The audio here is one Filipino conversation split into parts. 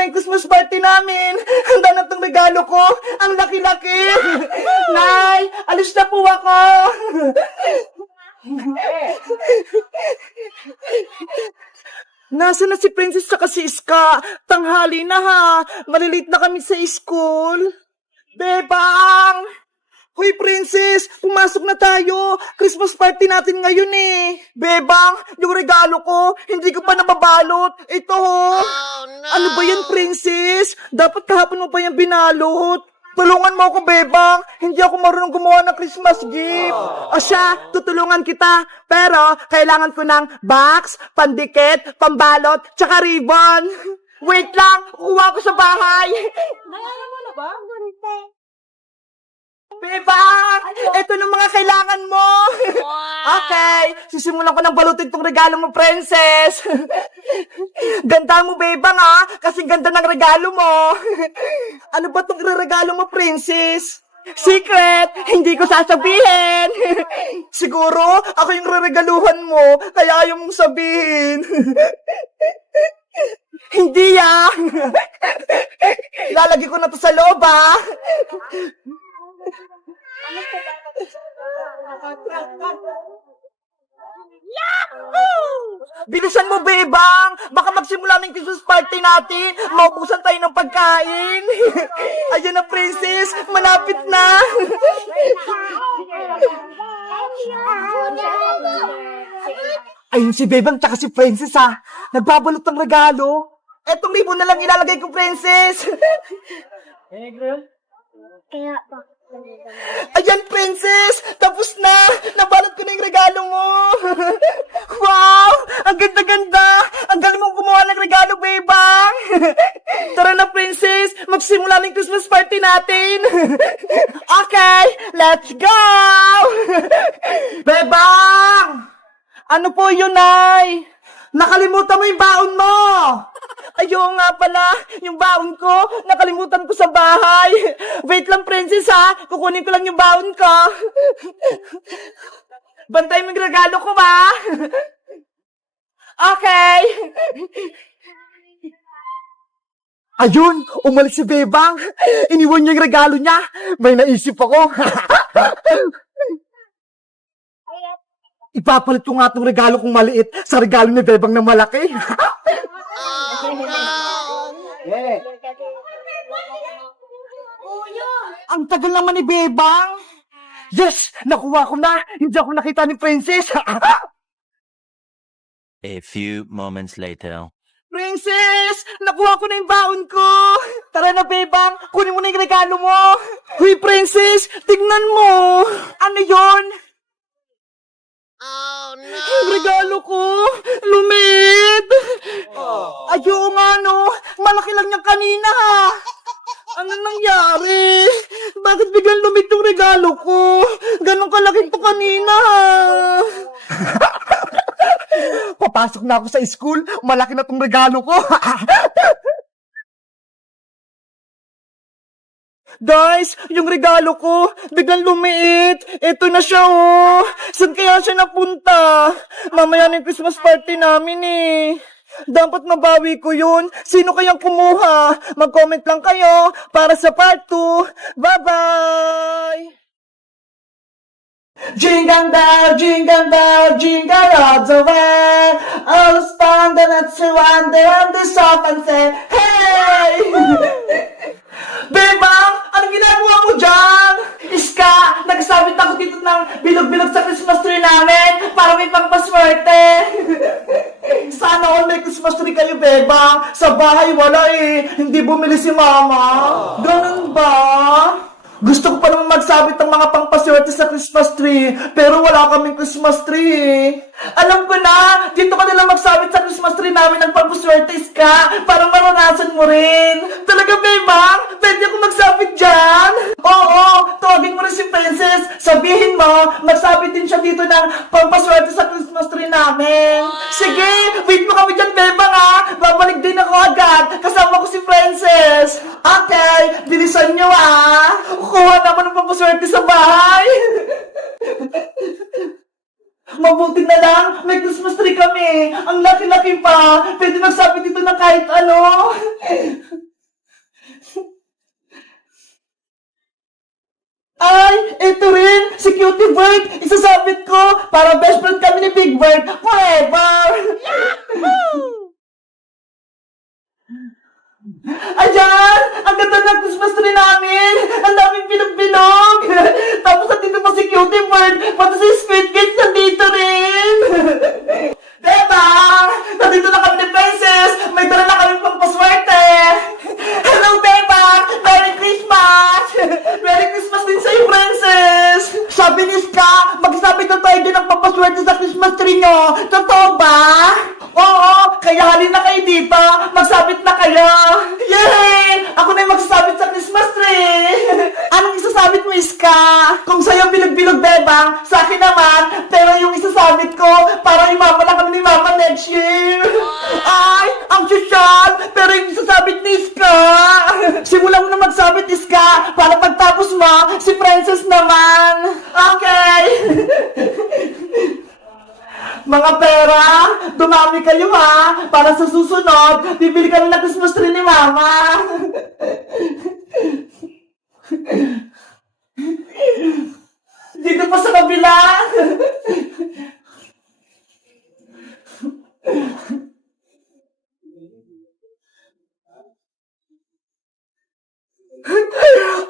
na yung Christmas party namin. Handa na tong regalo ko. Ang laki-laki. Nay, alis na po ako. Nasaan na si Princess saka si Iska? Tanghali na ha. Malilate na kami sa school. Bebang! Hoy, Princess! Pumasok na tayo! Christmas party natin ngayon eh! Bebang! Yung regalo ko, hindi ko pa nababalot! Ito ho! Oh, no. Ano ba yan, Princess? Dapat kahapon mo pa yan binalot! Tulungan mo ako, Bebang! Hindi ako marunong gumawa ng Christmas gift! O siya, tutulungan kita! Pero, kailangan ko ng box, pandikit, pambalot, tsaka ribbon! Wait lang! Kuha ko sa bahay! Nayara mo na ba? Bebang! Ito na mga kailangan mo! Okay, sisimulan ko ng balutin tong regalo mo, Princess! Ganda mo, Bebang, ha? Kasing ganda ng regalo mo! Ano ba tong regalo mo, Princess? Secret! Hindi ko sasabihin! Siguro, ako yung reregaluhan mo, kaya ayaw mong sabihin. Hindi, ah! Lalagay ko na to sa loob, ah! Bilisan mo, Bebang! Baka magsimula ng Christmas party natin! Maubusan tayo ng pagkain! Ayan na, Princess! Malapit na! Ayun si Bebang tsaka si Princess, ha! Nagbabalot ng regalo! Etong ribbon na lang ilalagay ko, Princess! Kaya pa. Ayan, Princess! Tapos na! Nabalot ko na yung regalo mo! Wow! Ang ganda-ganda! Ang galing mong gumawa ng regalo, Bebang! Tara na, Princess! Magsimula na yung Christmas party natin! Okay! Let's go! Bebang! Ano po yun, Nay? Nakalimutan mo yung baon mo! Ayaw nga pala, yung baon ko, nakalimutan ko sa bahay. Wait lang, Princess, ha? Kukunin ko lang yung baon ko. Bantay mo yung regalo ko, ba? Okay. Ayun, umalis si Bebang. Iniwan niya yung regalo niya. May naisip ako. Ipapalit ko nga itong regalo kong maliit sa regalo ni Bebang na malaki. Oh, no. Ang tagal naman ni Bebang. Yes! Nakuha ko na! Hindi ako nakita ni Princess! A few moments later. Princess! Nakuha ko na yung baon ko! Tara na, Bebang! Kunin mo na yung regalo mo! Huy, Princess! Tingnan mo! Ano yon? Oh, no. Yung regalo ko! Lumit! Ayaw nga, no? Malaki lang niyang kanina, ha? Ano nangyari? Bakit biglang lumit yung regalo ko? Ganon kalaki to kanina, ha? Papasok na ako sa school, malaki na tong regalo ko. Guys, yung regalo ko, biglang lumiit. Ito na siya, oh. Saan kaya siya napunta? Mamaya na yung Christmas party namin, eh. Dapat mabawi ko yun. Sino kayang kumuha? Mag-comment lang kayo para sa part 2. Bye-bye! Jingle bell, jingle bell, jingle all the way. All the fun that it's wonder and the soft and say, hey! Bebang, anong ginagawa mo dyan? Iska, nagsabit ako dito ng bilog-bilog sa Christmas tree namin para may pangpaswerte. Sana all may Christmas tree kayo, Bebang. Sa bahay wala eh. Hindi bumili si Mama. Ganun ba? Gusto ko pa naman magsabit ng mga pangpaswerte sa Christmas tree, pero wala kaming Christmas tree eh. Alam ko na, dito ka nila magsabit sa Christmas tree namin ng pangpaswerte, Iska, para maranasan mo rin. Talaga, Bebang? Pwede ako magsabit dyan? Oo, tawagin mo rin si Princess. Sabihin mo, magsabit din siya dito ng pangpaswerte sa Christmas tree namin. Sige, wait mo kami dyan, Bebang, ha? Babalik din ako agad. Kasama ko si Princess. Okay, bilisan nyo, ha? Kuha naman ng pampaswerte sa bahay. Mabuti na lang, may Christmas tree kami. Ang laki-laki pa. Pwede magsabi dito ng kahit ano. Ay, ito rin, si Cutie Bird, isasabit ko para best friend kami ni Big Bird forever! Ayan! Ang ganda ng Christmas tree namin! Ang daming bilog-bilog! Tapos nandito pa si Cutie Bird, pati si Squid Kids nandito rin! Diba? Nandito na kami ni Princess! May dala na kami pang paswerte! Hello, Diba? Merry Christmas! Merry Christmas din sa'yo, Princess! Sabi ni Ska, magsabi na tayo din ng papaswerte sa Christmas tree nyo! Totoo ba? Oo! Kaya halin na kayo dito! Magsabit na kayo! Yay! Ako na yung magsasabit sa Christmas tree! Anong isasabit mo, Iska? Kung sa'yo bilog-bilog, Bebang, sa akin naman, pero yung isasabit ko, para imama na kami ni Mama next year! Ay! Ang sosyal! Pero yung isasabit ni Iska! Simulan mo na magsabit, Iska, para pagtapos mo, si Princess naman! Okay! Mga pera, dumami kayo ha, para sa susunod, bibili kami ng Christmas tree ni Mama. Dito pa sa kabila.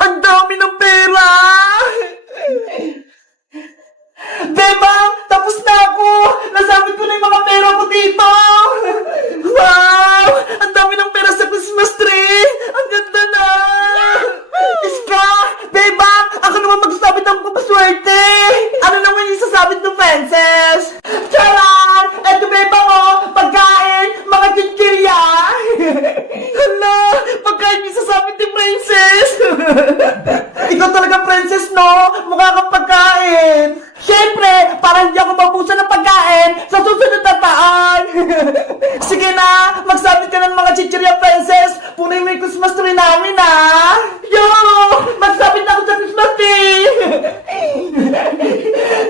Ang dami ng pera! Diba? Tapos na ako! Nasabit ko na yung mga pera ko dito! Wow! Ang dami ng pera sa Christmas tree! Ang ganda na! Iska! Diba? Ako naman magsasabit ng papaswerte! Ano naman yung isasabit ng Princess? Charan! Eto Beba mo! Pagkain! Mga chichirya! Hala! Pagkain yung isasabit ni Princess! Ikaw talaga, Princess, no? Mukha kang pagkain! Siyempre, para hindi ako mabusan ng pagkain sa susunod na taon. Sige na, magsabit ka ng mga chichirya, Princess. Punay mo yung Christmas tree namin, ha? Yo! Magsabit na ako sa Christmas tree!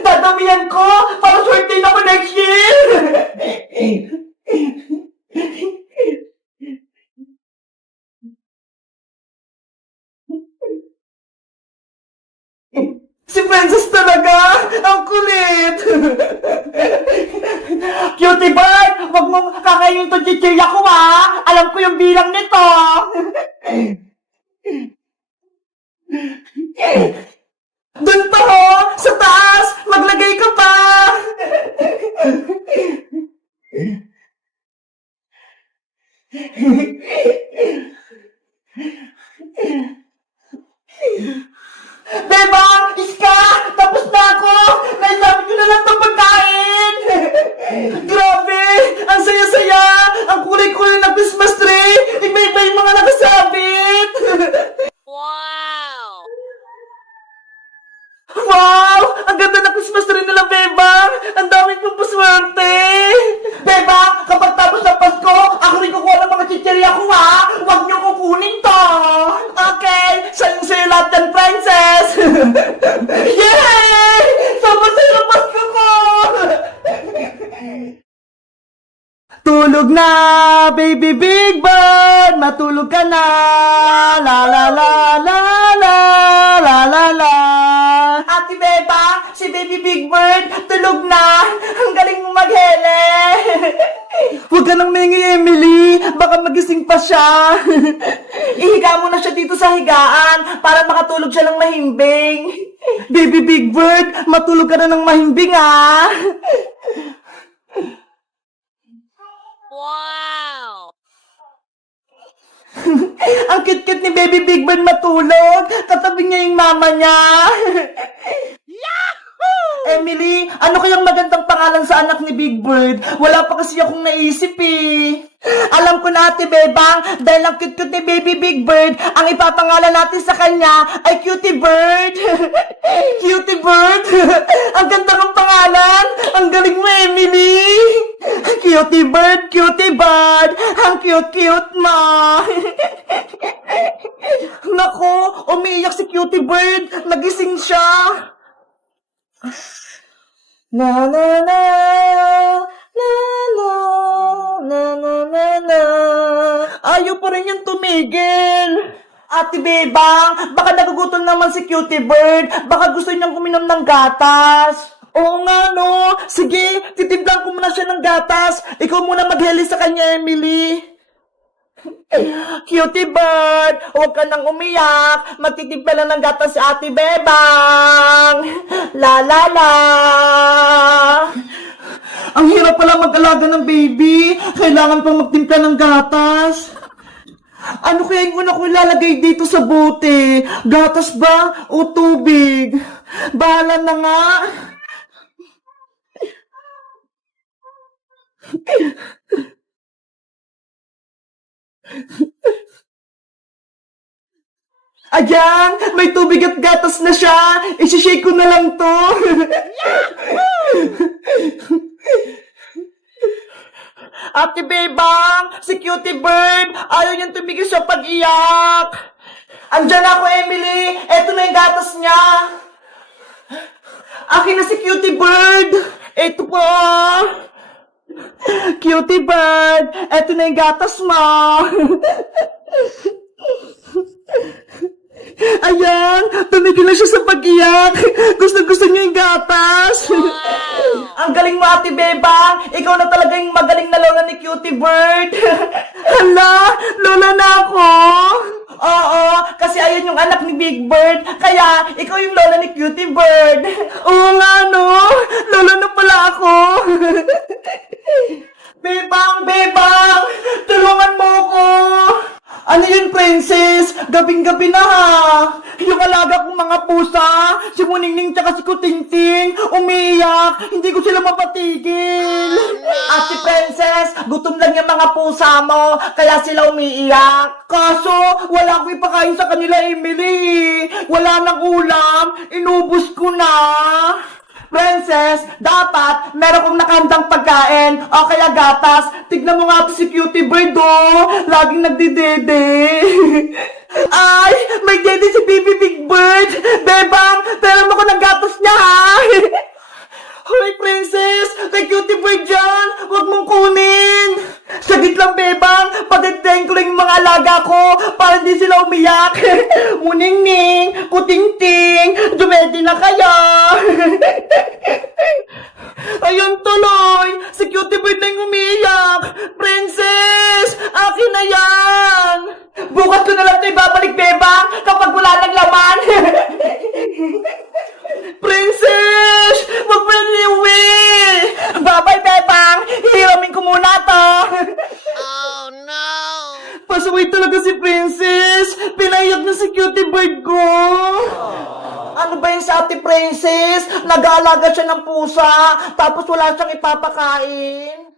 Dadamihan ko para swerte na ako next year! Si Princess talaga! Ang kulit! Cutie Bird! Huwag mong kakainin itong chichirya ko, ha! Alam ko yung bilang nito! Doon pa, ho! Sa taas! Maglagay ka pa! Diba? Iska! Tapos na ako! Naisabit ko na lang itong pagkain! Grabe! Ang saya-saya! Ang kulay-kulay ng Christmas tree! Iba-iba yung mga nakasabit! Wow! Wow! Ang ganda ng Christmas tree nila, Bebang! Ang daming pampaswerte! Bebang, kapag tapos ng Pasko, ako rin kukuha ng mga chichirya ko, ha? Huwag niyo kukunin to! Okay! Sa'yo lahat yan, Princess! Yay! Sama-sayo ng Pasko ko! Tulog na, baby Big Bird! Matulog ka na! La la la la la la la la! Ate Beba, si baby Big Bird, tulog na! Ang galing mo maghele! Huwag ka nang mingi, Emily! Baka magising pa siya! Ihiga mo na siya dito sa higaan para makatulog siya ng mahimbing! Baby Big Bird, matulog ka na ng mahimbing, ah! Wow! Ang cute-cute ni Baby Big Bird matulog. Katabi niya yung mama niya. Yahoo! Emily, ano kayang magandang pangalan sa anak ni Big Bird? Wala pa kasi akong naisip eh. Alam ko na, Ate Bebang, dahil ang cute-cute ni Baby Big Bird, ang ipapangalan natin sa kanya ay Cutie Bird. Cutie Bird? Ang ganda ng pangalan. Ang galing mo, Emily. Cutie Bird, Cutie Bird. Ang cute-cute mo. Nako, umiiyak si Cutie Bird. Nagising siya. Na na na na na na na na na. Ayaw pa rin yung tumigil. Ate Bebang, baka nagugutom naman si Cutie Bird. Baka gusto niyang uminom ng gatas. Oo nga, no? Sige, titimplan ko muna siya ng gatas. Ikaw muna magheli sa kanya, Emily. Cutie Bird, huwag ka nang umiyak. Magtitimpla lang ng gatas si Ate Bebang. La la la. Ang hirap pala mag-alaga ng baby. Kailangan pang magtimpla ng gatas. Ano kaya yung una ko ilalagay dito sa bote? Gatas ba o tubig? Bahala na nga. Ayan, may tubig at gatas na siya. Isishake ko na lang to. Ate Bebang, si Cutie Bird, ayaw niyang tumigil sa pag-iyak. Andyan ako, Emily. Eto na yung gatas niya. Akin na si Cutie Bird. Eto po. Cutie Bird, eto na yung gatas mo. Ayan, tumigil na siya sa pag-iyak. Gusto niya yung gatas. Ang galing mo, Ate Bebang. Ikaw na talaga yung magaling na lola ni Cutie Bird. Hala, lola na ako. Oo, kasi ayun yung anak ni Big Bird. Kaya, ikaw yung lola ni Cutie Bird. Oo nga, no? Lola na pala ako. Bebang, tulungan mo ko. Ano yun, princess? Gabing-gabi na ha. Yung alaga kong mga pusa, si Muningning tsaka si Kutingting, umiiyak. Hindi ko sila mapatigil. At si princess, gutom lang yung mga pusa mo, kaya sila umiiyak. Kaso, wala akong ipakain sa kanila, Emily. Wala nang ulam, inubos ko na. Princess, dapat meron kong nakahandang pagkain o kaya gatas. Tignan mo nga to si Cutie Bird, oh. Laging nagdidede. Ay, may dede si Baby Big Bird. Bebang, pera mo ko ng gatas niya, ha? Hoy, princess, kay Cutie Bird dyan. Huwag mong kunin. Sagit lang, Bebang. Patitayin ko lang yung mga alaga ko para hindi sila umiyak. Muningning, Kutingting, dumedi na kayo. Ayun tuloy, si Cutie Bird na yung umiiyak. Princess, akin na yan. Bukas ko na lang ito ibabalik, Bebang, kapag wala ng laman. Princess, wag mo na iuwi. Bye-bye, Bebang. Hihiramin ko muna to. Oh no! Pasaway talaga si Princess. Pinaiyak na si Cutie Bird ko. Ano ba yun sa Ate Princess? Nag-aalaga siya ng pusa, tapos wala siyang ipapakain.